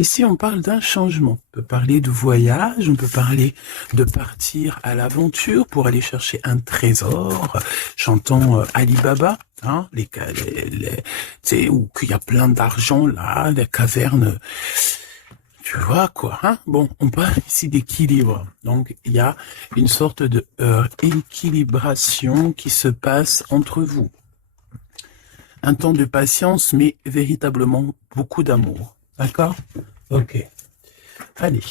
Ici, on parle d'un changement. On peut parler de voyage, on peut parler de partir à l'aventure pour aller chercher un trésor. J'entends Ali Baba, hein, tu sais, où qu'il y a plein d'argent là, les cavernes. Tu vois quoi, hein? Bon, on parle ici d'équilibre. Donc, il y a une sorte de équilibration qui se passe entre vous. Un temps de patience, mais véritablement beaucoup d'amour. D'accord? Ok. Allez,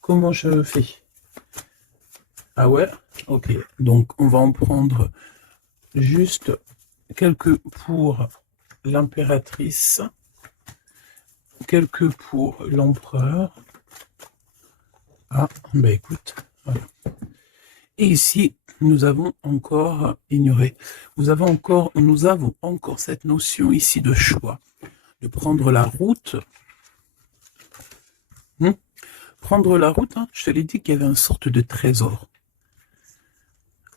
comment je fais? Ah ouais? Ok. Donc, on va en prendre juste quelques pour l'impératrice, quelques pour l'empereur. Ah, ben écoute, voilà. Et ici, nous avons encore ignoré. Nous avons encore cette notion ici de choix, de prendre la route. Prendre la route, hein, je te l'ai dit qu'il y avait une sorte de trésor.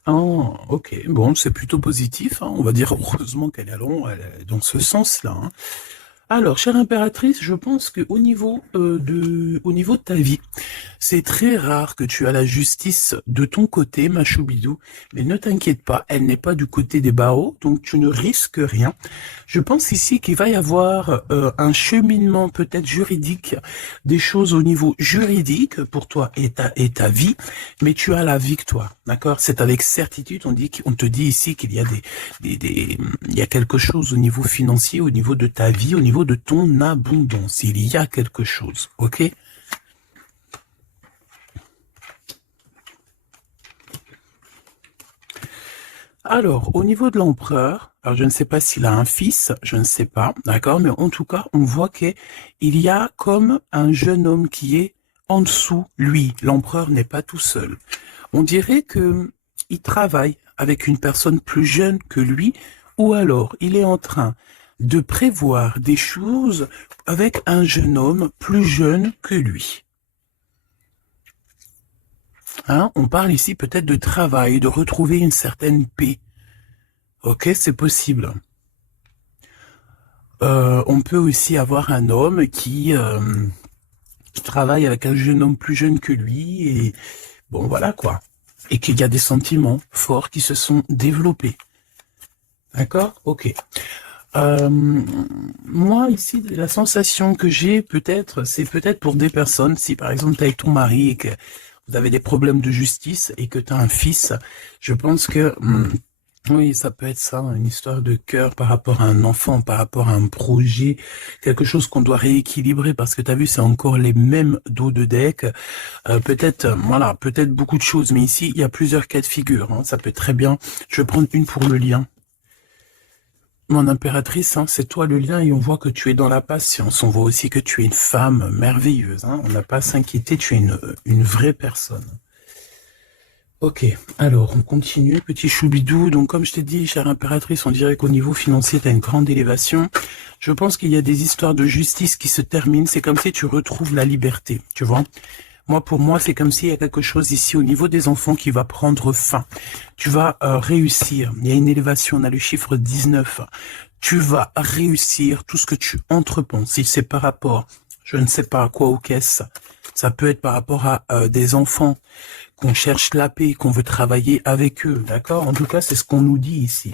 Ah, ok, bon, c'est plutôt positif, hein, on va dire heureusement qu'elle est dans ce sens-là. Hein. Alors, chère impératrice, je pense que au niveau de ta vie, c'est très rare que tu as la justice de ton côté, ma choubidou, mais ne t'inquiète pas, elle n'est pas du côté des barreaux, donc tu ne risques rien. Je pense ici qu'il va y avoir un cheminement peut-être juridique, des choses au niveau juridique pour toi et ta vie, mais tu as la victoire, d'accord? C'est avec certitude, on te dit ici qu'il y a il y a quelque chose au niveau financier, au niveau de ta vie, au niveau de ton abondance. Il y a quelque chose, ok? Alors, au niveau de l'empereur, alors je ne sais pas s'il a un fils, je ne sais pas, d'accord, mais en tout cas, on voit qu'il y a comme un jeune homme qui est en dessous, lui. L'empereur n'est pas tout seul. On dirait que il travaille avec une personne plus jeune que lui, ou alors il est en train de prévoir des choses avec un jeune homme plus jeune que lui. Hein, on parle ici peut-être de travail, de retrouver une certaine paix. Ok, c'est possible. On peut aussi avoir un homme qui travaille avec un jeune homme plus jeune que lui et bon voilà quoi. Et qu'il y a des sentiments forts qui se sont développés. D'accord? Ok. Moi ici, la sensation que j'ai peut-être, c'est peut-être pour des personnes, si par exemple tu es avec ton mari et que vous avez des problèmes de justice et que tu as un fils, je pense que oui, ça peut être ça, une histoire de cœur par rapport à un enfant, par rapport à un projet, quelque chose qu'on doit rééquilibrer parce que tu as vu, c'est encore les mêmes dos de deck. Peut-être, voilà, peut-être beaucoup de choses, mais ici, il y a plusieurs cas de figure. Hein, ça peut être très bien. Je vais prendre une pour le lien. Mon impératrice, hein, c'est toi le lien et on voit que tu es dans la patience. On voit aussi que tu es une femme merveilleuse. Hein, on n'a pas à s'inquiéter, tu es une vraie personne. Ok, alors on continue, petit choubidou. Donc comme je t'ai dit, chère impératrice, on dirait qu'au niveau financier, tu as une grande élévation. Je pense qu'il y a des histoires de justice qui se terminent. C'est comme si tu retrouves la liberté, tu vois. Moi, pour moi, c'est comme s'il y a quelque chose ici au niveau des enfants qui va prendre fin. Tu vas réussir. Il y a une élévation, on a le chiffre 19. Tu vas réussir tout ce que tu entreprends. Si c'est par rapport, je ne sais pas à quoi ou qu'est-ce, ça peut être par rapport à des enfants qu'on cherche la paix, qu'on veut travailler avec eux, d'accord? En tout cas, c'est ce qu'on nous dit ici.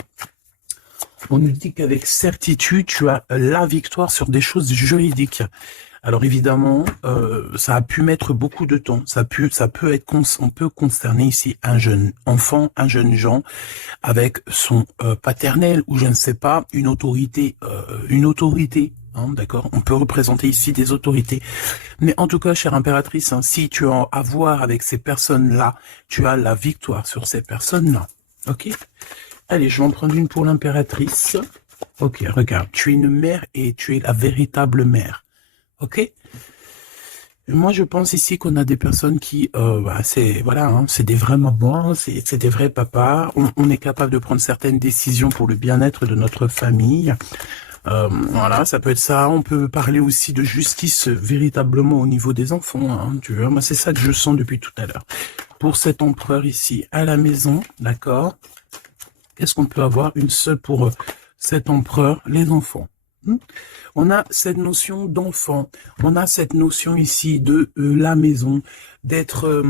On nous dit qu'avec certitude, tu as la victoire sur des choses juridiques. Alors évidemment, ça a pu mettre beaucoup de temps. Ça peut être, on peut concerner ici un jeune enfant, un jeune Jean, avec son paternel ou je ne sais pas, une autorité. Hein, d'accord, on peut représenter ici des autorités. Mais en tout cas, chère impératrice, hein, si tu as à voir avec ces personnes-là, tu as la victoire sur ces personnes-là. Ok? Allez, je vais en prendre une pour l'impératrice. Ok, regarde, tu es une mère et tu es la véritable mère. Ok? Moi, je pense ici qu'on a des personnes qui, voilà, hein, c'est des vrais mamans, c'est des vrais papas. On est capable de prendre certaines décisions pour le bien-être de notre famille. Voilà, ça peut être ça. On peut parler aussi de justice véritablement au niveau des enfants. Hein, tu vois, moi, c'est ça que je sens depuis tout à l'heure. Pour cet empereur ici à la maison, d'accord. Qu'est-ce qu'on peut avoir? Une seule pour cet empereur, les enfants. On a cette notion d'enfant. On a cette notion ici de la maison, d'être...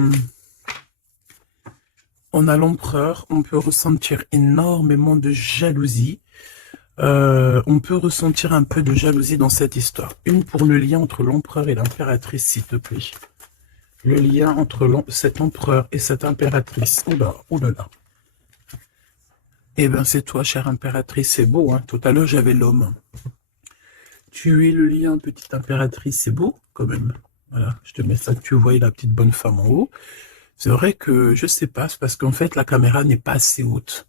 on a l'empereur. On peut ressentir énormément de jalousie. On peut ressentir un peu de jalousie dans cette histoire. Une pour le lien entre l'empereur et l'impératrice, s'il te plaît. Le lien entre cet empereur et cette impératrice. Oula, oulala. Eh bien, c'est toi, chère impératrice, c'est beau, hein. Tout à l'heure, j'avais l'homme. Tu es le lien, petite impératrice, c'est beau, quand même. Voilà, je te mets ça, tu vois la petite bonne femme en haut. C'est vrai que, je sais pas, c'est parce qu'en fait, la caméra n'est pas assez haute.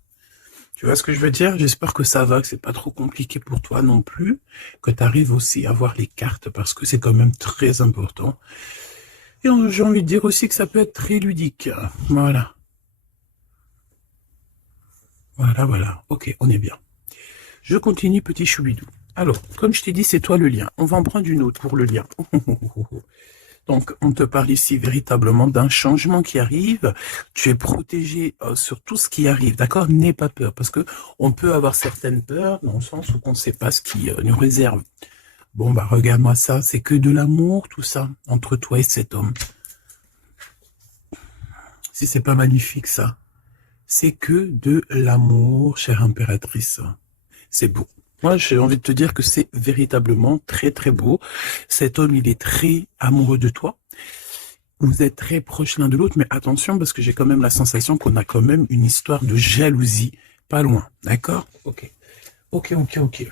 Tu vois ce que je veux dire? J'espère que ça va, que c'est pas trop compliqué pour toi non plus, que tu arrives aussi à voir les cartes, parce que c'est quand même très important. Et j'ai envie de dire aussi que ça peut être très ludique. Voilà. Voilà, voilà. Ok, on est bien. Je continue, petit choubidou. Alors, comme je t'ai dit, c'est toi le lien. On va en prendre une autre pour le lien. Donc, on te parle ici véritablement d'un changement qui arrive. Tu es protégé sur tout ce qui arrive, d'accord? N'aie pas peur, parce que on peut avoir certaines peurs dans le sens où on ne sait pas ce qui nous réserve. Bon, bah regarde-moi ça, c'est que de l'amour, tout ça, entre toi et cet homme. Si c'est pas magnifique, ça. C'est que de l'amour, chère impératrice. C'est beau. Moi, j'ai envie de te dire que c'est véritablement très, très beau. Cet homme, il est très amoureux de toi. Vous êtes très proches l'un de l'autre, mais attention, parce que j'ai quand même la sensation qu'on a quand même une histoire de jalousie pas loin. D'accord? Ok. Ok, ok, ok.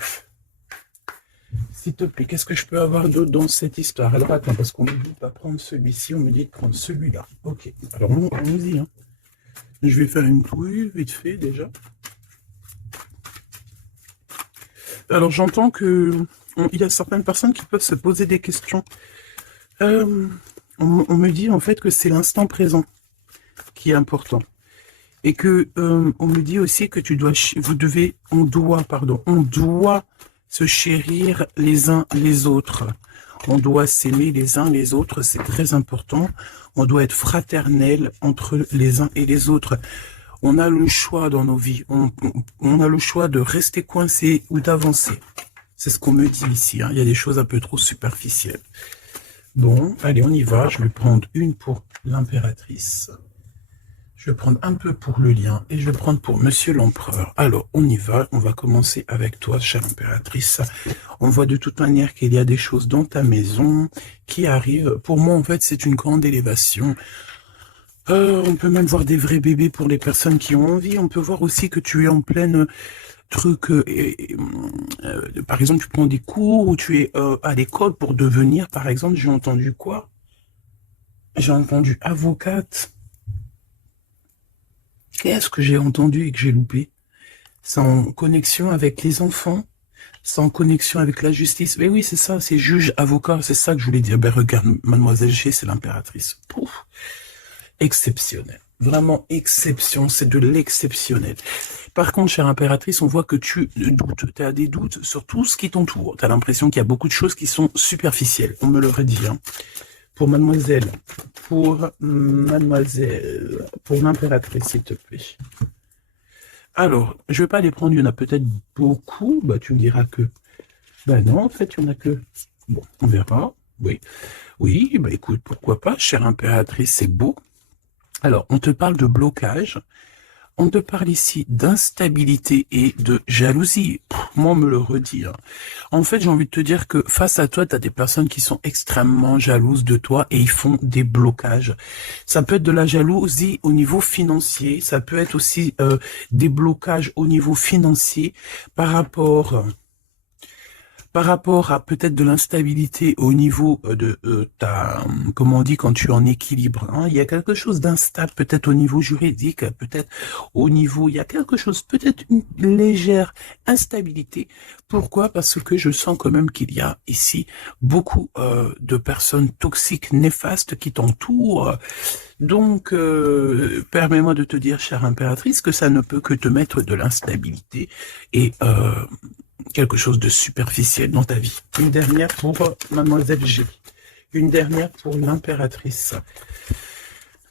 S'il te plaît, qu'est-ce que je peux avoir d'autre dans cette histoire? Alors, attends, parce qu'on me dit de pas prendre celui-ci, on me dit de prendre celui-là. Ok. Alors, allons-y, hein. Je vais faire une touille, vite fait, déjà. Alors, j'entends que il y a certaines personnes qui peuvent se poser des questions. On me dit, en fait, que c'est l'instant présent qui est important. Et que, on me dit aussi que on doit se chérir les uns les autres. On doit s'aimer les uns les autres, c'est très important. On doit être fraternel entre les uns et les autres. On a le choix dans nos vies. On a le choix de rester coincé ou d'avancer. C'est ce qu'on me dit ici. Hein. Il y a des choses un peu trop superficielles. Bon, allez, on y va. Je vais prendre une pour l'impératrice. Je vais prendre un peu pour le lien et je vais prendre pour Monsieur l'Empereur. Alors, on y va. On va commencer avec toi, chère impératrice. On voit de toute manière qu'il y a des choses dans ta maison qui arrivent. Pour moi, en fait, c'est une grande élévation. On peut même voir des vrais bébés pour les personnes qui ont envie. On peut voir aussi que tu es en pleine truc. Par exemple, tu prends des cours ou tu es à l'école pour devenir, par exemple, j'ai entendu quoi? J'ai entendu avocate. Qu'est-ce que j'ai entendu et que j'ai loupé? C'est en connexion avec les enfants, c'est en connexion avec la justice. Mais oui, c'est ça, c'est juge, avocat, c'est ça que je voulais dire. Ben regarde, mademoiselle G, c'est l'impératrice. Pouf, exceptionnel. Vraiment exception, c'est de l'exceptionnel. Par contre, chère impératrice, on voit que tu doutes, tu as des doutes sur tout ce qui t'entoure. Tu as l'impression qu'il y a beaucoup de choses qui sont superficielles. On me l'aurait dit, hein. Pour mademoiselle, pour l'impératrice, s'il te plaît. Alors, je vais pas les prendre, il y en a peut-être beaucoup. Bah, tu me diras que... Bah non, en fait, il y en a que... Bon, on verra. Oui, oui, bah écoute, pourquoi pas, chère impératrice, c'est beau. Alors, on te parle de blocage. On te parle ici d'instabilité et de jalousie. Moi, on me le redit. Hein. En fait, j'ai envie de te dire que face à toi, tu as des personnes qui sont extrêmement jalouses de toi et ils font des blocages. Ça peut être de la jalousie au niveau financier. Ça peut être aussi des blocages au niveau financier par rapport à peut-être de l'instabilité au niveau de comment on dit, quand tu es en équilibre, hein, il y a quelque chose d'instable, peut-être au niveau juridique, peut-être au niveau, il y a quelque chose, peut-être une légère instabilité. Pourquoi? Parce que je sens quand même qu'il y a ici beaucoup de personnes toxiques, néfastes qui t'entourent. Donc, permets-moi de te dire, chère impératrice, que ça ne peut que te mettre de l'instabilité et quelque chose de superficiel dans ta vie. Une dernière pour mademoiselle G. Une dernière pour l'impératrice.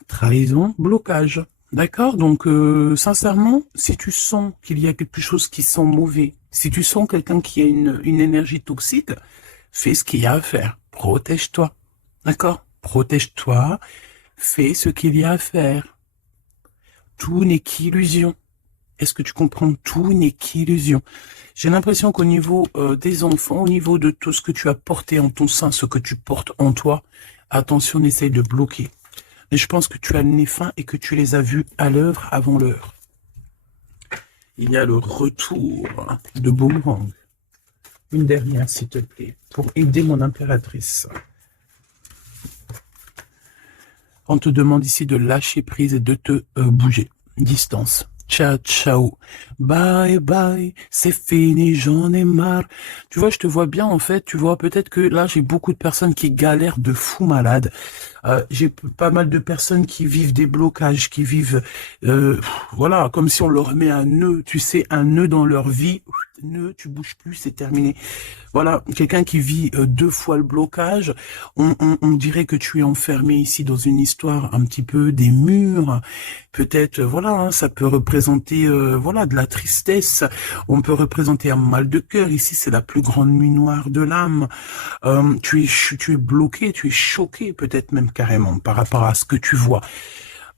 Trahison, blocage. D'accord? Donc, sincèrement, si tu sens qu'il y a quelque chose qui sent mauvais, si tu sens quelqu'un qui a une énergie toxique, fais ce qu'il y a à faire. Protège-toi. D'accord? Protège-toi. Fais ce qu'il y a à faire. Tout n'est qu'illusion. Est-ce que tu comprends? Tout n'est qu'illusion. J'ai l'impression qu'au niveau des enfants, au niveau de tout ce que tu as porté en ton sein, ce que tu portes en toi, attention, on essaye de bloquer. Mais je pense que tu as le nez fin et que tu les as vus à l'œuvre avant l'heure. Il y a le retour de Boomerang. Une dernière, s'il te plaît, pour aider mon impératrice. On te demande ici de lâcher prise et de te bouger. Distance. Ciao, ciao. Bye, bye. C'est fini, j'en ai marre. Tu vois, je te vois bien, en fait. Tu vois, peut-être que là, j'ai beaucoup de personnes qui galèrent de fou malade. J'ai pas mal de personnes qui vivent des blocages, qui vivent, voilà, comme si on leur met un nœud, tu sais, un nœud dans leur vie. Nœud, tu bouges plus, c'est terminé. Voilà, quelqu'un qui vit 2 fois le blocage, on dirait que tu es enfermé ici dans une histoire un petit peu des murs. Peut-être, voilà, hein, ça peut représenter, voilà, de la tristesse. On peut représenter un mal de cœur. Ici, c'est la plus grande nuit noire de l'âme. Tu es bloqué, tu es choqué, peut-être même carrément par rapport à ce que tu vois.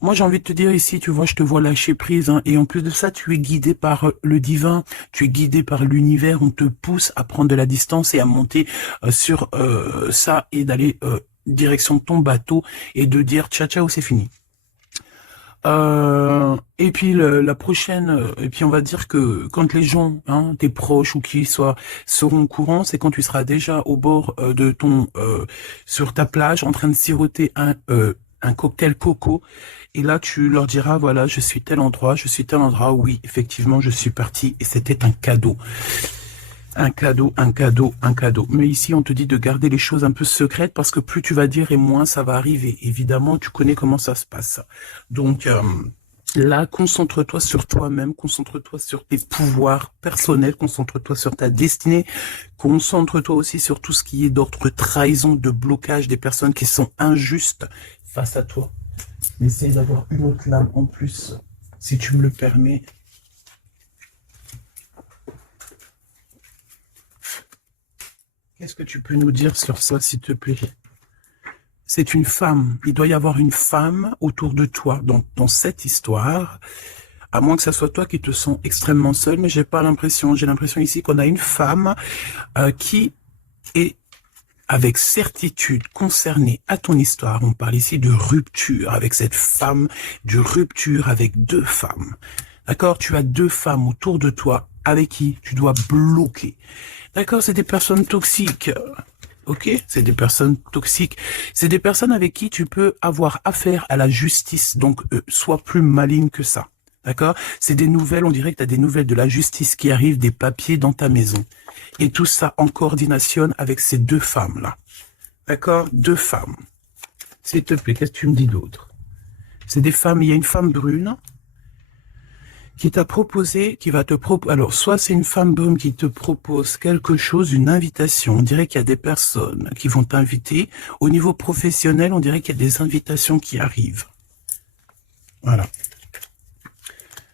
Moi, j'ai envie de te dire ici, tu vois, je te vois lâcher prise, hein, et en plus de ça, tu es guidé par le divin, tu es guidé par l'univers, on te pousse à prendre de la distance et à monter sur ça et d'aller direction ton bateau et de dire ciao ciao, c'est fini. Et puis la prochaine, et puis on va dire que quand les gens, hein, tes proches ou qui soient, seront au courant, c'est quand tu seras déjà au bord de ton, sur ta plage, en train de siroter un cocktail coco, et là tu leur diras, voilà, je suis tel endroit, oui, effectivement, je suis parti, et c'était un cadeau. Un cadeau, un cadeau, un cadeau. Mais ici, on te dit de garder les choses un peu secrètes parce que plus tu vas dire et moins ça va arriver. Évidemment, tu connais comment ça se passe. Donc, là, concentre-toi sur toi-même, concentre-toi sur tes pouvoirs personnels, concentre-toi sur ta destinée, concentre-toi aussi sur tout ce qui est d'ordre trahison, de blocage, des personnes qui sont injustes face à toi. Essaye d'avoir une autre lame en plus, si tu me le permets. Qu'est-ce que tu peux nous dire sur ça, s'il te plaît? C'est une femme. Il doit y avoir une femme autour de toi dans cette histoire. À moins que ça soit toi qui te sens extrêmement seul, mais j'ai pas l'impression. J'ai l'impression ici qu'on a une femme qui est avec certitude concernée à ton histoire. On parle ici de rupture avec cette femme, de rupture avec 2 femmes. D'accord? Tu as 2 femmes autour de toi avec qui tu dois bloquer. D'accord? C'est des personnes toxiques. Ok? C'est des personnes toxiques. C'est des personnes avec qui tu peux avoir affaire à la justice. Donc, sois plus maligne que ça. D'accord? C'est des nouvelles, on dirait que tu as des nouvelles de la justice qui arrivent, des papiers dans ta maison. Et tout ça en coordination avec ces 2 femmes-là. D'accord? 2 femmes. S'il te plaît, qu'est-ce que tu me dis d'autre? C'est des femmes, il y a une femme brune qui t'a proposé, qui va te proposer, alors soit c'est une femme brune qui te propose quelque chose, une invitation, on dirait qu'il y a des personnes qui vont t'inviter, au niveau professionnel, on dirait qu'il y a des invitations qui arrivent. Voilà.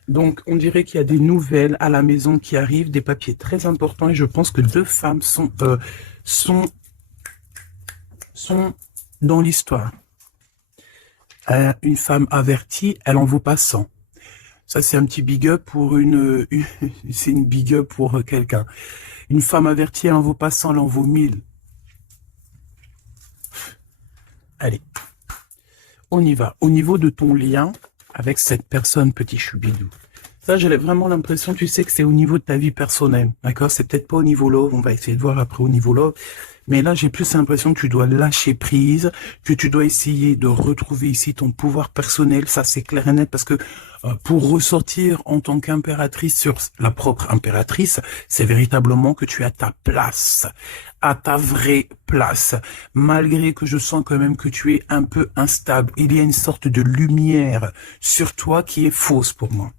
Donc, on dirait qu'il y a des nouvelles à la maison qui arrivent, des papiers très importants, et je pense que 2 femmes sont dans l'histoire. Une femme avertie, elle en vaut pas 100. Ça, c'est un petit big up pour c'est une big up pour quelqu'un. Une femme avertie, elle en vaut pas 100, elle en vaut 1000. Allez. On y va. Au niveau de ton lien avec cette personne, petit choubidou. Ça, j'ai vraiment l'impression, tu sais, que c'est au niveau de ta vie personnelle. D'accord? C'est peut-être pas au niveau love. On va essayer de voir après au niveau love. Mais là, j'ai plus l'impression que tu dois lâcher prise, que tu dois essayer de retrouver ici ton pouvoir personnel. Ça, c'est clair et net parce que pour ressortir en tant qu'impératrice sur la propre impératrice, c'est véritablement que tu as ta place, à ta vraie place. Malgré que je sens quand même que tu es un peu instable, il y a une sorte de lumière sur toi qui est fausse pour moi.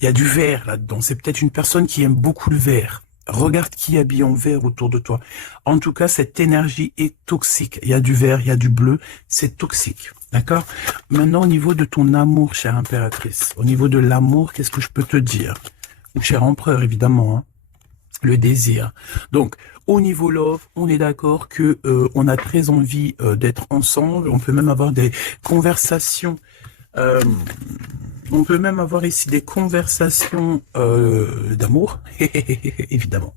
Il y a du vert là-dedans. C'est peut-être une personne qui aime beaucoup le vert. Regarde qui habille en vert autour de toi. En tout cas, cette énergie est toxique. Il y a du vert, il y a du bleu. C'est toxique. D'accord? Maintenant, au niveau de ton amour, chère impératrice, au niveau de l'amour, qu'est-ce que je peux te dire? Ou cher empereur, évidemment, hein, le désir. Donc, au niveau love, on est d'accord que on a très envie d'être ensemble. On peut même avoir des conversations. On peut même avoir ici des conversations d'amour, évidemment.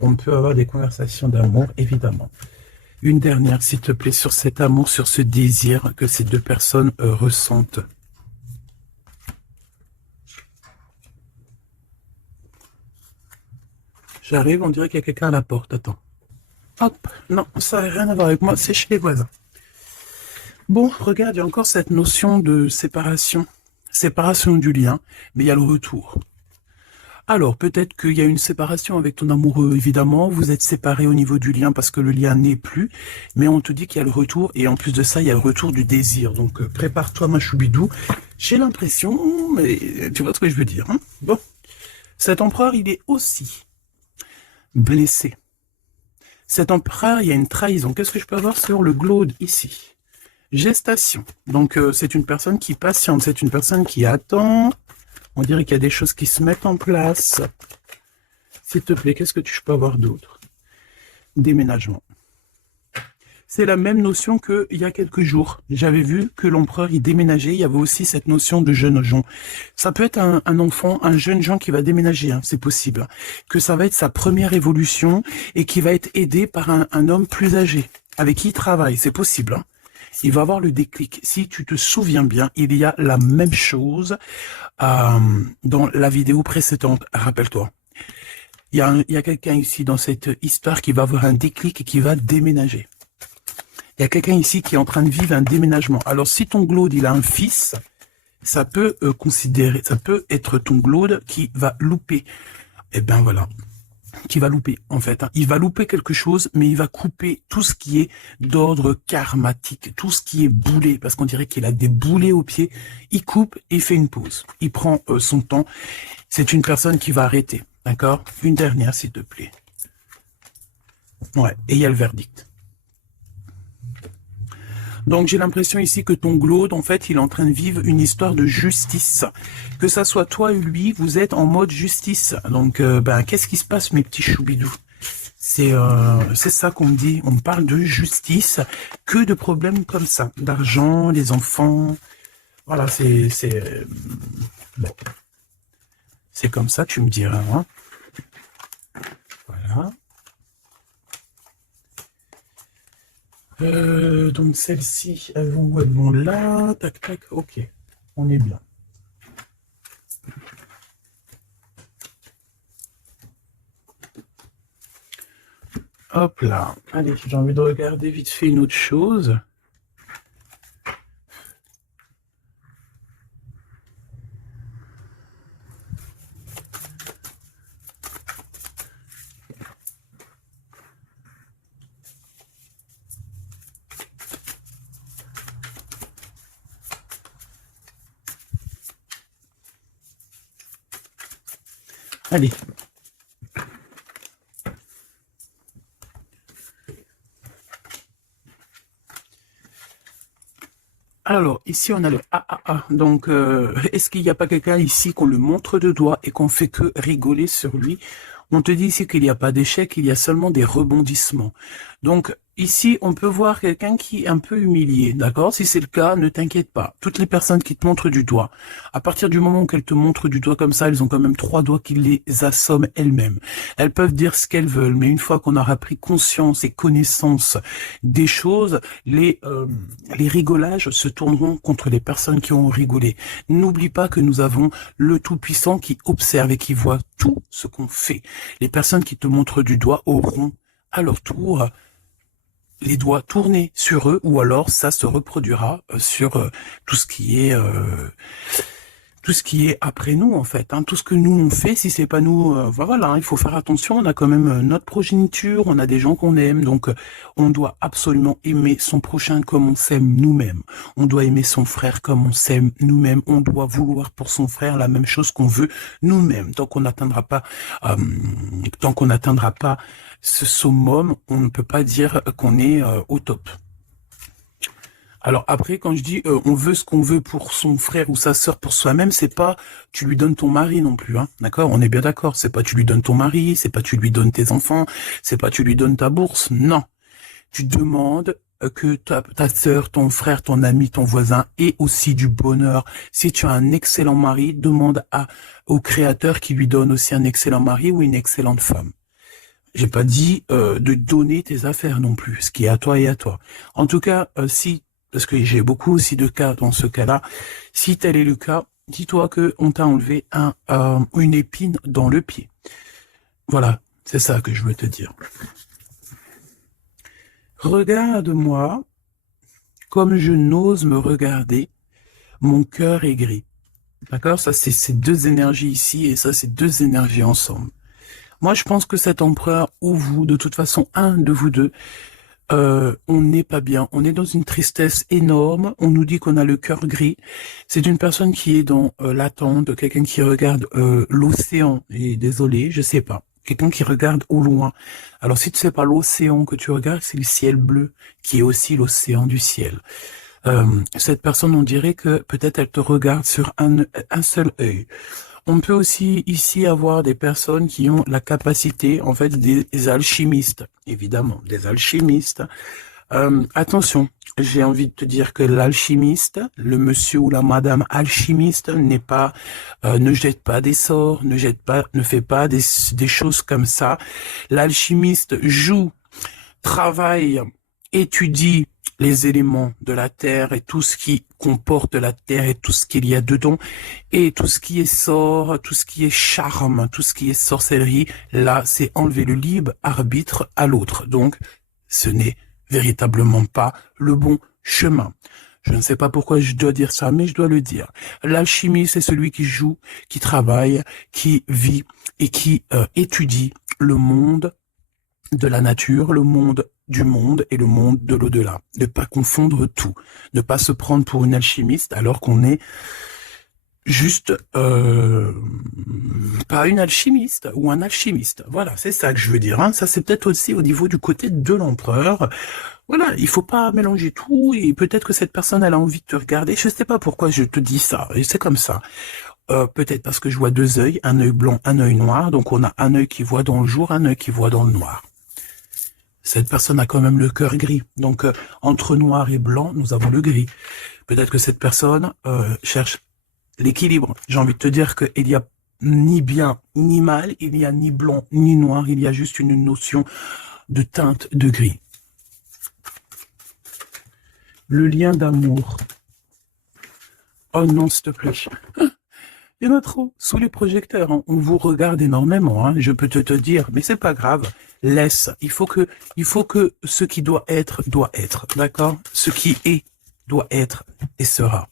On peut avoir des conversations d'amour, évidemment. Une dernière, s'il te plaît, sur cet amour, sur ce désir que ces deux personnes ressentent. J'arrive, on dirait qu'il y a quelqu'un à la porte. Attends. Hop, non, ça n'a rien à voir avec moi, c'est chez les voisins. Bon, regarde, il y a encore cette notion de séparation. Séparation du lien, mais il y a le retour. Alors, peut-être qu'il y a une séparation avec ton amoureux, évidemment. Vous êtes séparés au niveau du lien parce que le lien n'est plus. Mais on te dit qu'il y a le retour. Et en plus de ça, il y a le retour du désir. Donc, prépare-toi, ma choubidou. J'ai l'impression, mais tu vois ce que je veux dire. Hein, bon, cet empereur, il est aussi blessé. Cet empereur, il y a une trahison. Qu'est-ce que je peux avoir sur le glaude ici? Gestation. Donc, c'est une personne qui patiente. C'est une personne qui attend. On dirait qu'il y a des choses qui se mettent en place. S'il te plaît, qu'est-ce que je peux avoir d'autre? Déménagement. C'est la même notion qu'il y a quelques jours. J'avais vu que l'empereur y déménageait. Il y avait aussi cette notion de jeunes gens. Ça peut être un enfant, un jeune gens qui va déménager, hein, c'est possible. Que ça va être sa première évolution et qui va être aidé par un homme plus âgé, avec qui il travaille, c'est possible. Hein. Il va avoir le déclic. Si tu te souviens bien, il y a la même chose dans la vidéo précédente. Rappelle-toi. Il y a quelqu'un ici dans cette histoire qui va avoir un déclic et qui va déménager. Il y a quelqu'un ici qui est en train de vivre un déménagement. Alors, si ton glaude, il a un fils, ça peut ça peut être ton glaude qui va louper. Eh ben voilà. Qui va louper, en fait. Hein. Il va louper quelque chose, mais il va couper tout ce qui est d'ordre karmatique, tout ce qui est boulé, parce qu'on dirait qu'il a des boulets aux pieds. Il coupe et il fait une pause. Il prend son temps. C'est une personne qui va arrêter, d'accord? Une dernière, s'il te plaît. Ouais, et il y a le verdict. Donc j'ai l'impression ici que ton glaude, en fait, il est en train de vivre une histoire de justice. Que ça soit toi ou lui, vous êtes en mode justice. Donc, qu'est-ce qui se passe, mes petits choubidous? C'est ça qu'on me dit. On me parle de justice, que de problèmes comme ça. D'argent, les enfants. Voilà, bon. C'est comme ça, tu me diras. Hein. Voilà. Donc celle-ci, elles vont là, tac tac, ok, on est bien. Hop là, allez, j'ai envie de regarder vite fait une autre chose. Allez. Alors, ici, on a le AAA. Donc, est-ce qu'il n'y a pas quelqu'un ici qu'on le montre de doigt et qu'on fait que rigoler sur lui? On te dit ici qu'il n'y a pas d'échec, il y a seulement des rebondissements. Donc, ici, on peut voir quelqu'un qui est un peu humilié, d'accord? Si c'est le cas, ne t'inquiète pas. Toutes les personnes qui te montrent du doigt, à partir du moment où elles te montrent du doigt comme ça, elles ont quand même 3 doigts qui les assomment elles-mêmes. Elles peuvent dire ce qu'elles veulent, mais une fois qu'on aura pris conscience et connaissance des choses, les rigolages se tourneront contre les personnes qui ont rigolé. N'oublie pas que nous avons le Tout-Puissant qui observe et qui voit tout ce qu'on fait. Les personnes qui te montrent du doigt auront à leur tour les doigts tournés sur eux, ou alors ça se reproduira sur tout ce qui est après nous, en fait. Hein. Tout ce que nous on fait, si c'est pas nous, voilà, hein, il faut faire attention. On a quand même notre progéniture, on a des gens qu'on aime, donc on doit absolument aimer son prochain comme on s'aime nous-mêmes. On doit aimer son frère comme on s'aime nous-mêmes. On doit vouloir pour son frère la même chose qu'on veut nous-mêmes. Tant qu'on n'atteindra pas ce summum, on ne peut pas dire qu'on est au top. Alors après, quand je dis on veut ce qu'on veut pour son frère ou sa sœur pour soi-même, c'est pas tu lui donnes ton mari non plus, hein. D'accord? On est bien d'accord. C'est pas tu lui donnes ton mari, c'est pas tu lui donnes tes enfants, c'est pas tu lui donnes ta bourse. Non. Tu demandes que ta sœur, ton frère, ton ami, ton voisin ait aussi du bonheur. Si tu as un excellent mari, demande au Créateur qui lui donne aussi un excellent mari ou une excellente femme. J'ai pas dit de donner tes affaires non plus, ce qui est à toi et à toi. En tout cas, si, parce que j'ai beaucoup aussi de cas dans ce cas-là, si tel est le cas, dis-toi que on t'a enlevé une épine dans le pied. Voilà, c'est ça que je veux te dire. Regarde-moi comme je n'ose me regarder, mon cœur est gris. D'accord? Ça, c'est ces deux énergies ici et ça, c'est deux énergies ensemble. Moi, je pense que cet empereur ou vous, de toute façon, un de vous deux, on n'est pas bien. On est dans une tristesse énorme. On nous dit qu'on a le cœur gris. C'est une personne qui est dans l'attente, quelqu'un qui regarde l'océan. Et désolé, je sais pas. Quelqu'un qui regarde au loin. Alors, si tu sais pas l'océan que tu regardes, c'est le ciel bleu, qui est aussi l'océan du ciel. Cette personne, on dirait que peut-être elle te regarde sur un seul œil. On peut aussi ici avoir des personnes qui ont la capacité, en fait, des alchimistes, évidemment, des alchimistes. Attention, j'ai envie de te dire que l'alchimiste, le monsieur ou la madame alchimiste n'est pas, ne jette pas des sorts, ne fait pas des choses comme ça. L'alchimiste joue, travaille, étudie les éléments de la terre et tout ce qui comporte la terre et tout ce qu'il y a dedans et tout ce qui est sort, tout ce qui est charme, tout ce qui est sorcellerie, là c'est enlever le libre arbitre à l'autre. Donc ce n'est véritablement pas le bon chemin. Je ne sais pas pourquoi je dois dire ça, mais je dois le dire. L'alchimie, c'est celui qui joue, qui travaille, qui vit et qui étudie le monde de la nature, le monde du monde et le monde de l'au-delà. Ne pas confondre tout. Ne pas se prendre pour une alchimiste alors qu'on est juste pas une alchimiste ou un alchimiste. Voilà, c'est ça que je veux dire. Hein. Ça, c'est peut-être aussi au niveau du côté de l'empereur. Voilà, il faut pas mélanger tout et peut-être que cette personne, elle a envie de te regarder. Je sais pas pourquoi je te dis ça. Et c'est comme ça. Peut-être parce que je vois deux œils, un œil blanc, un œil noir. Donc on a un œil qui voit dans le jour, un œil qui voit dans le noir. Cette personne a quand même le cœur gris. Donc, entre noir et blanc, nous avons le gris. Peut-être que cette personne cherche l'équilibre. J'ai envie de te dire qu'il y a ni bien ni mal, il n'y a ni blanc ni noir, il y a juste une notion de teinte de gris. Le lien d'amour. Oh non, s'il te plaît. Il y en a trop, sous les projecteurs, hein. On vous regarde énormément, hein. Je peux te dire, mais c'est pas grave, laisse. Il faut que ce qui doit être, d'accord? Ce qui est, doit être et sera.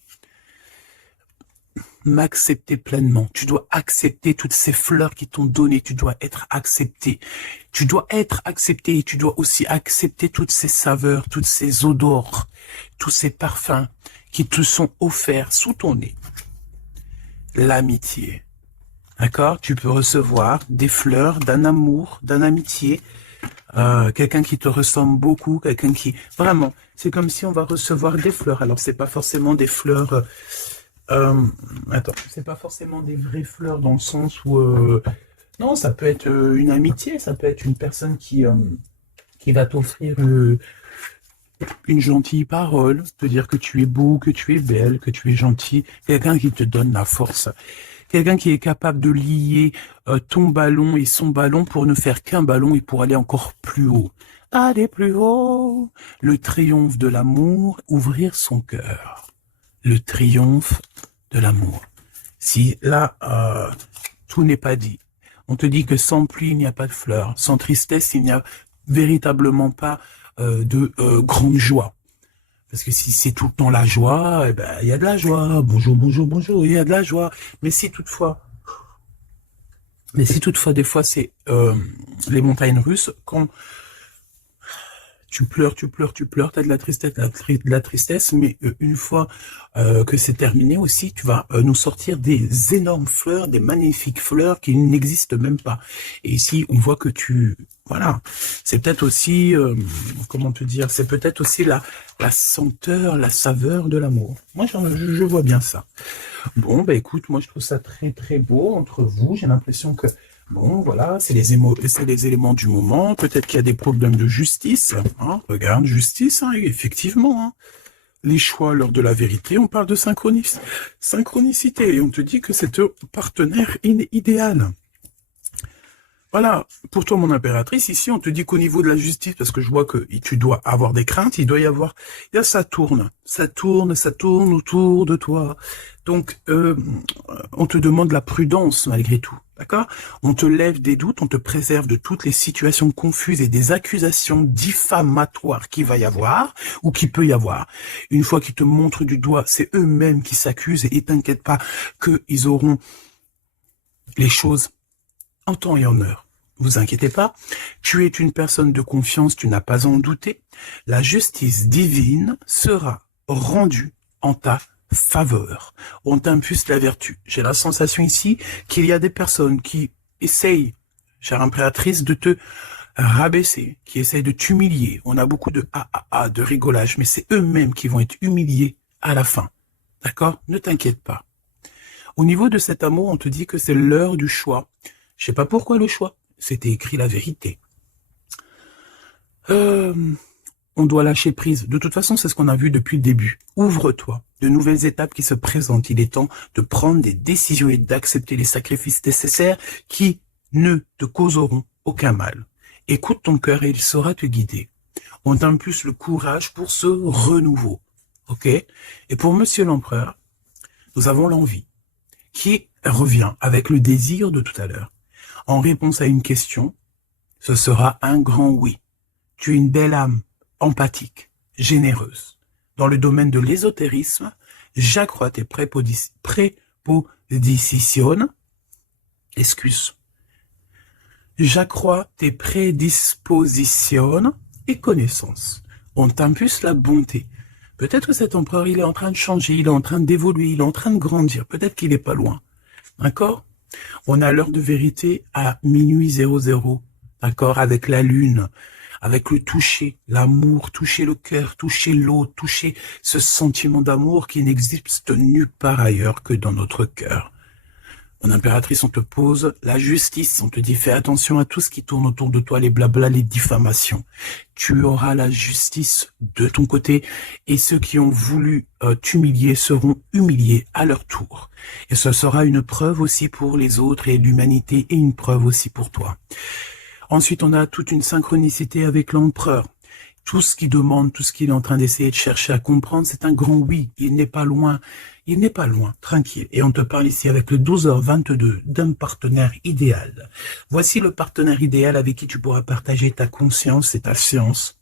M'accepter pleinement. Tu dois accepter toutes ces fleurs qui t'ont donné. Tu dois être accepté. Tu dois être accepté et tu dois aussi accepter toutes ces saveurs, toutes ces odeurs, tous ces parfums qui te sont offerts sous ton nez. L'amitié. D'accord? Tu peux recevoir des fleurs d'un amour, d'un amitié, quelqu'un qui te ressemble beaucoup, quelqu'un qui... Vraiment, c'est comme si on va recevoir des fleurs. Alors, c'est pas forcément des fleurs... c'est pas forcément des vraies fleurs dans le sens où... non, ça peut être une amitié, ça peut être une personne qui va t'offrir une gentille parole, te dire que tu es beau, que tu es belle, que tu es gentil, quelqu'un qui te donne la force, quelqu'un qui est capable de lier ton ballon et son ballon pour ne faire qu'un ballon et pour aller encore plus haut. Aller plus haut, le triomphe de l'amour, ouvrir son cœur, le triomphe de l'amour. Si là, tout n'est pas dit, on te dit que sans pluie, il n'y a pas de fleurs, sans tristesse, il n'y a véritablement pas de grande joie. Parce que si c'est tout le temps la joie, eh ben, il y a de la joie. Bonjour, bonjour, bonjour, il y a de la joie. Mais si toutefois, des fois, c'est les montagnes russes, quand tu pleures, t'as de la tristesse, mais une fois que c'est terminé aussi, tu vas nous sortir des énormes fleurs, des magnifiques fleurs qui n'existent même pas. Et ici, on voit que tu Voilà. C'est peut-être aussi, comment te dire, c'est peut-être aussi la senteur, la saveur de l'amour. Moi, je vois bien ça. Bon, bah écoute, moi je trouve ça très très beau entre vous. J'ai l'impression que, bon, voilà, c'est les éléments du moment. Peut-être qu'il y a des problèmes de justice. Hein. Regarde, justice, hein, effectivement. Hein. Les choix lors de la vérité, on parle de synchronicité. Et on te dit que c'est ton partenaire idéal. Voilà, pour toi, mon impératrice, ici, on te dit qu'au niveau de la justice, parce que je vois que tu dois avoir des craintes, il y a ça tourne autour de toi. Donc, on te demande la prudence, malgré tout, d'accord? On te lève des doutes, on te préserve de toutes les situations confuses et des accusations diffamatoires qu'il va y avoir, ou qu'il peut y avoir. Une fois qu'ils te montrent du doigt, c'est eux-mêmes qui s'accusent, et t'inquiète pas qu'ils auront les choses en temps et en heure. Vous inquiétez pas, tu es une personne de confiance, tu n'as pas à en douter. La justice divine sera rendue en ta faveur. On t'impulse la vertu. J'ai la sensation ici qu'il y a des personnes qui essayent, chère impératrice, de te rabaisser, qui essayent de t'humilier. On a beaucoup de de rigolage, mais c'est eux-mêmes qui vont être humiliés à la fin. D'accord? Ne t'inquiète pas. Au niveau de cet amour, on te dit que c'est l'heure du choix. Je sais pas pourquoi le choix. C'était écrit la vérité. On doit lâcher prise. De toute façon, c'est ce qu'on a vu depuis le début. Ouvre-toi. De nouvelles étapes qui se présentent. Il est temps de prendre des décisions et d'accepter les sacrifices nécessaires qui ne te causeront aucun mal. Écoute ton cœur et il saura te guider. On t'impulse le courage pour ce renouveau. Ok? Et pour Monsieur l'Empereur, nous avons l'envie qui revient avec le désir de tout à l'heure. En réponse à une question, ce sera un grand oui. Tu es une belle âme, empathique, généreuse. Dans le domaine de l'ésotérisme, j'accrois tes prépositions, j'accrois tes prédispositions et connaissances. On t'impulse la bonté. Peut-être que cet empereur, il est en train de changer, il est en train d'évoluer, il est en train de grandir. Peut-être qu'il n'est pas loin. D'accord? On a l'heure de vérité à minuit 00, d'accord, avec la lune, avec le toucher, l'amour, toucher le cœur, toucher l'autre, toucher ce sentiment d'amour qui n'existe nulle part ailleurs que dans notre cœur. Mon impératrice, on te pose la justice, on te dit fais attention à tout ce qui tourne autour de toi, les blabla, les diffamations. Tu auras la justice de ton côté et ceux qui ont voulu t'humilier seront humiliés à leur tour. Et ce sera une preuve aussi pour les autres et l'humanité et une preuve aussi pour toi. Ensuite, on a toute une synchronicité avec l'empereur. Tout ce qu'il demande, tout ce qu'il est en train d'essayer de chercher à comprendre, c'est un grand oui. Il n'est pas loin. Il n'est pas loin, tranquille. Et on te parle ici avec le 12h22 d'un partenaire idéal. Voici le partenaire idéal avec qui tu pourras partager ta conscience et ta science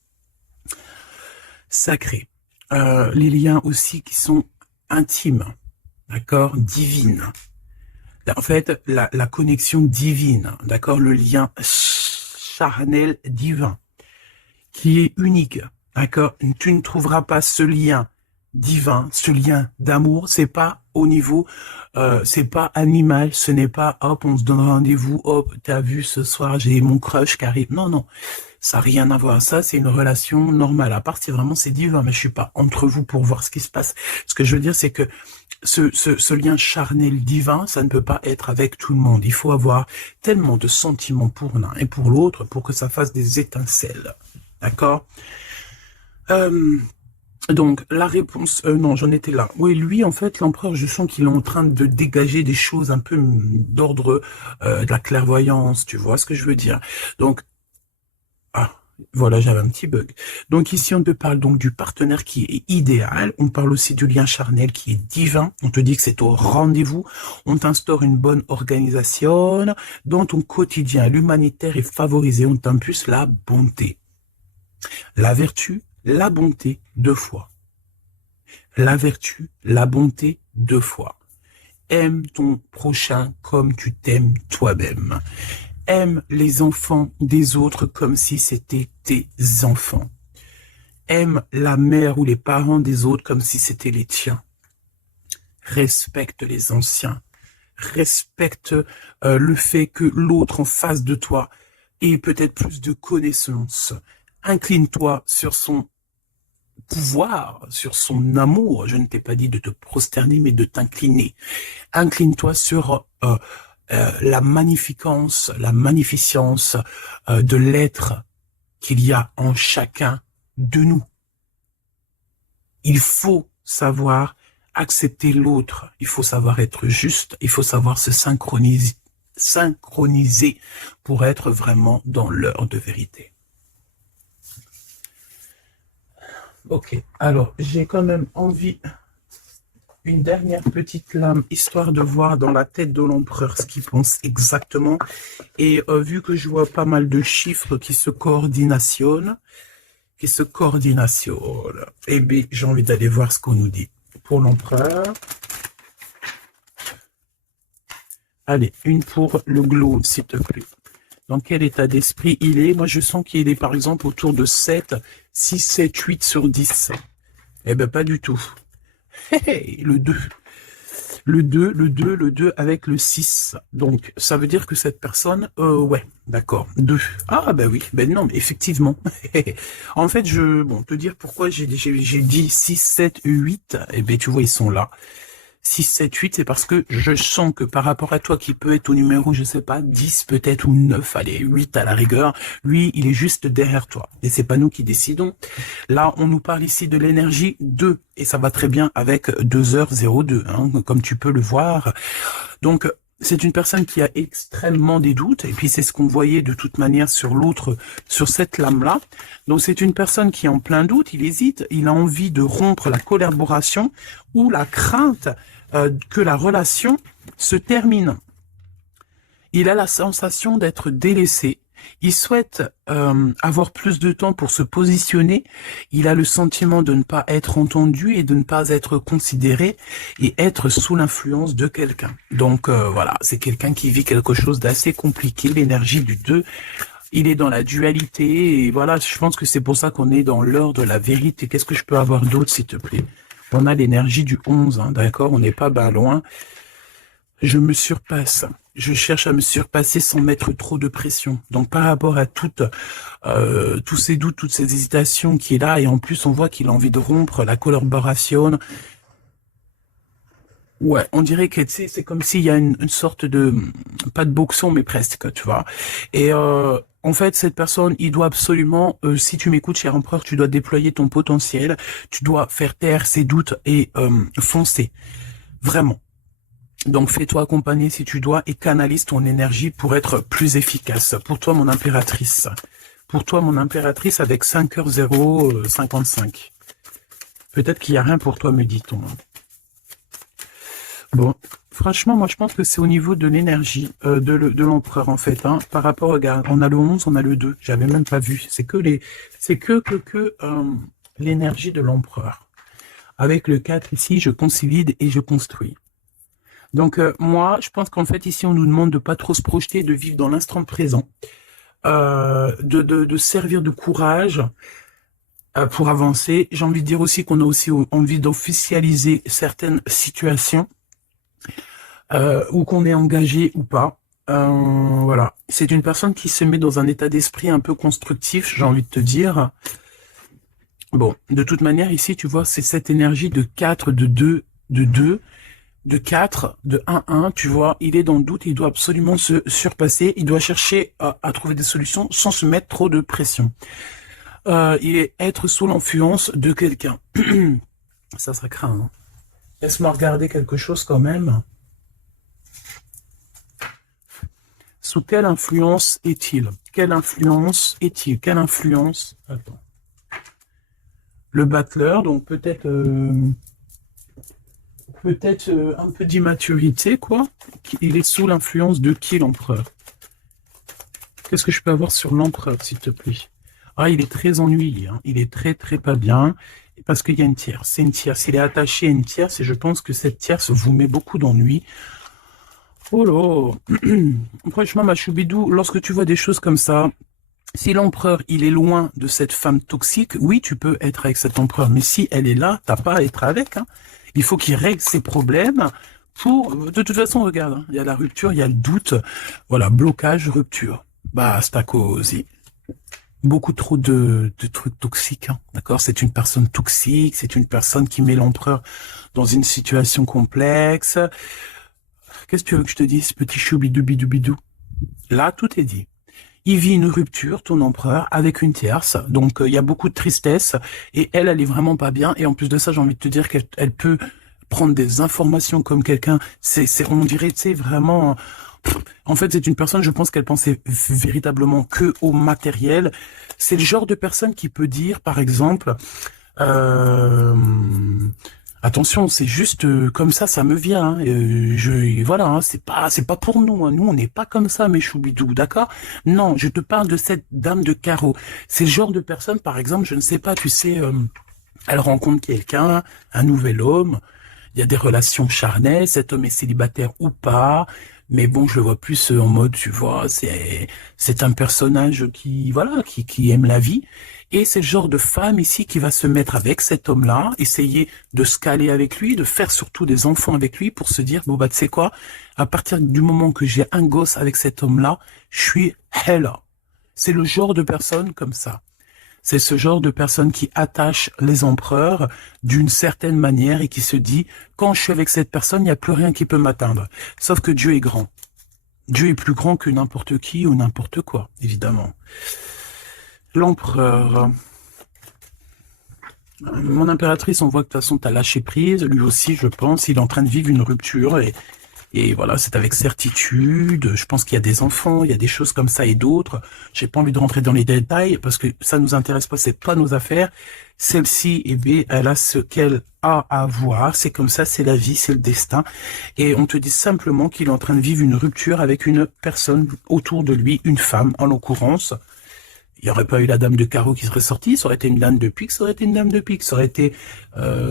sacrée. Les liens aussi qui sont intimes, d'accord, divines. En fait, la connexion divine, d'accord, le lien charnel divin, qui est unique, d'accord. Tu ne trouveras pas ce lien divin, ce lien d'amour, c'est pas au niveau, c'est pas animal, ce n'est pas hop, on se donne rendez-vous, hop, t'as vu ce soir, j'ai mon crush qui arrive. Non, non, ça n'a rien à voir. Ça, c'est une relation normale. À part si vraiment c'est divin, mais je suis pas entre vous pour voir ce qui se passe. Ce que je veux dire, c'est que ce lien charnel divin, ça ne peut pas être avec tout le monde. Il faut avoir tellement de sentiments pour l'un et pour l'autre pour que ça fasse des étincelles. D'accord? Donc, la réponse... non, j'en étais là. Oui, lui, en fait, l'empereur, je sens qu'il est en train de dégager des choses un peu d'ordre de la clairvoyance, tu vois ce que je veux dire. Donc, voilà, j'avais un petit bug. Donc ici, on te parle donc du partenaire qui est idéal. On parle aussi du lien charnel qui est divin. On te dit que c'est au rendez-vous. On t'instaure une bonne organisation. Dans ton quotidien, l'humanitaire est favorisé. On t'impulse la bonté. La vertu, la bonté, 2 fois. La vertu, la bonté, 2 fois. Aime ton prochain comme tu t'aimes toi-même. Aime les enfants des autres comme si c'était tes enfants. Aime la mère ou les parents des autres comme si c'était les tiens. Respecte les anciens. Respecte le fait que l'autre en face de toi et peut-être plus de connaissances. Incline-toi sur son pouvoir, sur son amour. Je ne t'ai pas dit de te prosterner, mais de t'incliner. Incline-toi sur la magnificence, la magnificence de l'être qu'il y a en chacun de nous. Il faut savoir accepter l'autre, il faut savoir être juste, il faut savoir se synchroniser pour être vraiment dans l'heure de vérité. Ok, alors j'ai quand même envie une dernière petite lame, histoire de voir dans la tête de l'empereur ce qu'il pense exactement. Et vu que je vois pas mal de chiffres qui se coordinationnent, eh bien, j'ai envie d'aller voir ce qu'on nous dit. Pour l'empereur. Allez, une pour le glow, s'il te plaît. Dans quel état d'esprit il est? Moi, je sens qu'il est, par exemple, autour de 7, 6, 7, 8 sur 10. Eh ben, pas du tout. Hey, le 2. Le 2 avec le 6. Donc, ça veut dire que cette personne, ouais, d'accord, 2. Ah, ben oui, ben non, mais effectivement. En fait, bon, te dire pourquoi j'ai dit 6, 7, 8, eh ben, tu vois, ils sont là. 6, 7, 8, c'est parce que je sens que par rapport à toi qui peut être au numéro, je sais pas, 10 peut-être ou 9, allez, 8 à la rigueur, lui, il est juste derrière toi. Et c'est pas nous qui décidons. Là, on nous parle ici de l'énergie 2, et ça va très bien avec 2h02, hein, comme tu peux le voir. Donc, c'est une personne qui a extrêmement des doutes, et puis c'est ce qu'on voyait de toute manière sur l'autre, sur cette lame-là. Donc c'est une personne qui est en plein doute, il hésite, il a envie de rompre la collaboration ou la crainte que la relation se termine. Il a la sensation d'être délaissé. Il souhaite avoir plus de temps pour se positionner. Il a le sentiment de ne pas être entendu et de ne pas être considéré et être sous l'influence de quelqu'un. Donc voilà, c'est quelqu'un qui vit quelque chose d'assez compliqué. L'énergie du 2, il est dans la dualité et voilà, je pense que c'est pour ça qu'on est dans l'heure de la vérité. Qu'est-ce que je peux avoir d'autre, s'il te plaît? On a l'énergie du 11, hein, d'accord? On n'est pas ben loin. Je me surpasse. Je cherche à me surpasser sans mettre trop de pression. Donc par rapport à tous ces doutes, toutes ces hésitations qu'il a, et en plus on voit qu'il a envie de rompre la collaboration. Ouais, on dirait que c'est comme s'il y a une sorte de, pas de boxon, mais presque, tu vois. Et en fait, cette personne, il doit absolument, si tu m'écoutes, cher empereur, tu dois déployer ton potentiel, tu dois faire taire ses doutes et foncer. Vraiment. Donc fais-toi accompagner si tu dois et canalise ton énergie pour être plus efficace. Pour toi, mon impératrice. Pour toi, mon impératrice, avec 5h055. Peut-être qu'il n'y a rien pour toi, me dit-on. Bon, franchement, moi je pense que c'est au niveau de l'énergie de l'empereur en fait. Hein, par rapport, regarde, on a le 11, on a le 2. J'avais même pas vu. C'est que l'énergie de l'empereur. Avec le 4 ici, je consolide et je construis. Donc moi, je pense qu'en fait ici, on nous demande de pas trop se projeter, de vivre dans l'instant présent, de servir de courage pour avancer. J'ai envie de dire aussi qu'on a aussi envie d'officialiser certaines situations ou qu'on est engagé ou pas. Voilà, c'est une personne qui se met dans un état d'esprit un peu constructif, j'ai envie de te dire. Bon, de toute manière, ici, tu vois, c'est cette énergie de 4, de 2, de 4, de 1, tu vois, il est dans le doute, il doit absolument se surpasser, il doit chercher à trouver des solutions sans se mettre trop de pression. Il est être sous l'influence de quelqu'un. Ça craint. Hein. Laisse-moi regarder quelque chose quand même. Sous quelle influence est-il? Quelle influence est-il? Quelle influence? Attends. Le battleur, donc peut-être un peu d'immaturité, quoi. Il est sous l'influence de qui, l'empereur? Qu'est-ce que je peux avoir sur l'empereur, s'il te plaît? Ah, il est très ennuyé, hein. Il est très pas bien, parce qu'il y a une tierce. C'est une tierce. Il est attaché à une tierce, et je pense que cette tierce vous met beaucoup d'ennui. Oh là. Franchement, ma choubidou, lorsque tu vois des choses comme ça, si l'empereur, il est loin de cette femme toxique, oui, tu peux être avec cet empereur. Mais si elle est là, t'as pas à être avec. Hein. Il faut qu'il règle ses problèmes pour... De toute façon, regarde, hein, il y a la rupture, il y a le doute. Voilà, blocage, rupture. Basta così. Beaucoup trop de trucs toxiques, hein, d'accord? C'est une personne toxique, c'est une personne qui met l'empereur dans une situation complexe. Qu'est-ce que tu veux que je te dise, petit choubidou-bidou-bidou? Là, tout est dit. Il vit une rupture, ton empereur, avec une tierce. Donc, il y a beaucoup de tristesse. Et elle est vraiment pas bien. Et en plus de ça, j'ai envie de te dire qu'elle peut prendre des informations comme quelqu'un. On dirait, tu sais, vraiment... En fait, c'est une personne, je pense qu'elle pensait véritablement que au matériel. C'est le genre de personne qui peut dire, par exemple... Euh, Attention, c'est juste comme ça me vient. Hein. Voilà, hein, c'est pas pour nous. Hein. Nous, on n'est pas comme ça, mes choubidous, d'accord? Non, je te parle de cette dame de carreau. C'est le genre de personne, par exemple, je ne sais pas, tu sais, elle rencontre quelqu'un, un nouvel homme. Il y a des relations charnelles. Cet homme est célibataire ou pas. Mais bon, je le vois plus en mode, tu vois, c'est un personnage qui, voilà, qui aime la vie. Et c'est le genre de femme ici qui va se mettre avec cet homme-là, essayer de se caler avec lui, de faire surtout des enfants avec lui pour se dire, bon bah tu sais quoi, à partir du moment que j'ai un gosse avec cet homme-là, je suis hella. C'est le genre de personne comme ça. C'est ce genre de personne qui attache les empereurs d'une certaine manière et qui se dit, quand je suis avec cette personne, il n'y a plus rien qui peut m'atteindre. Sauf que Dieu est grand. Dieu est plus grand que n'importe qui ou n'importe quoi, évidemment. L'empereur. Mon impératrice, on voit que de toute façon, tu as lâché prise. Lui aussi, je pense, il est en train de vivre une rupture et voilà, c'est avec certitude. Je pense qu'il y a des enfants, il y a des choses comme ça et d'autres. J'ai pas envie de rentrer dans les détails parce que ça nous intéresse pas, c'est pas nos affaires. Celle-ci, eh bien, elle a ce qu'elle a à voir. C'est comme ça, c'est la vie, c'est le destin. Et on te dit simplement qu'il est en train de vivre une rupture avec une personne autour de lui, une femme en l'occurrence. Il n'y aurait pas eu la dame de carreau qui serait sortie, ça aurait été une dame de pique, ça aurait été une dame de pique, ça aurait été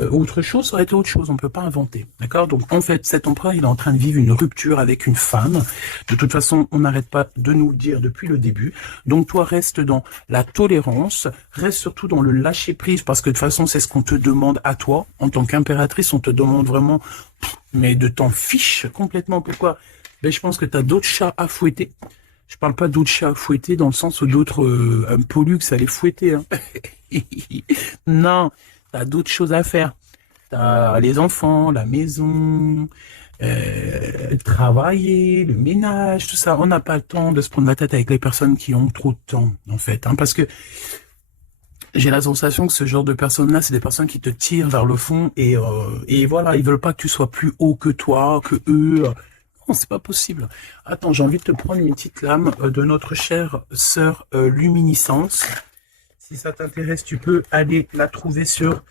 autre chose, ça aurait été autre chose, on ne peut pas inventer. D'accord? Donc en fait, cet empereur, il est en train de vivre une rupture avec une femme. De toute façon, on n'arrête pas de nous le dire depuis le début. Donc toi, reste dans la tolérance, reste surtout dans le lâcher-prise, parce que de toute façon, c'est ce qu'on te demande à toi. En tant qu'impératrice, on te demande vraiment, mais de t'en fiche complètement. Pourquoi? Ben, je pense que tu as d'autres chats à fouetter. Je parle pas d'autres chats à fouetter dans le sens où d'autres pollux à les fouetter. Hein. Non, t'as d'autres choses à faire. T'as les enfants, la maison, travailler, le ménage, tout ça. On n'a pas le temps de se prendre la tête avec les personnes qui ont trop de temps, en fait. Hein, parce que j'ai la sensation que ce genre de personnes-là, c'est des personnes qui te tirent vers le fond et voilà, ils veulent pas que tu sois plus haut que toi, que eux. Non, c'est pas possible. Attends, j'ai envie de te prendre une petite lame de notre chère sœur Luminiscence. Si ça t'intéresse, tu peux aller la trouver sur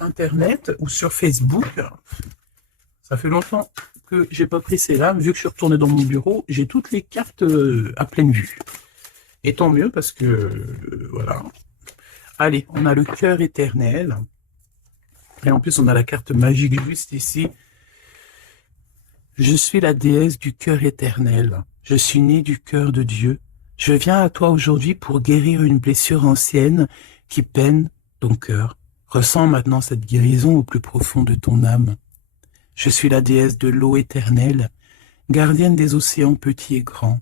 Internet ou sur Facebook. Ça fait longtemps que j'ai pas pris ces lames. Vu que je suis retourné dans mon bureau, j'ai toutes les cartes à pleine vue. Et tant mieux parce que, voilà. Allez, on a le cœur éternel. Et en plus, on a la carte magique juste ici. Je suis la déesse du cœur éternel. Je suis née du cœur de Dieu. Je viens à toi aujourd'hui pour guérir une blessure ancienne qui peine ton cœur. Ressens maintenant cette guérison au plus profond de ton âme. Je suis la déesse de l'eau éternelle, gardienne des océans petits et grands.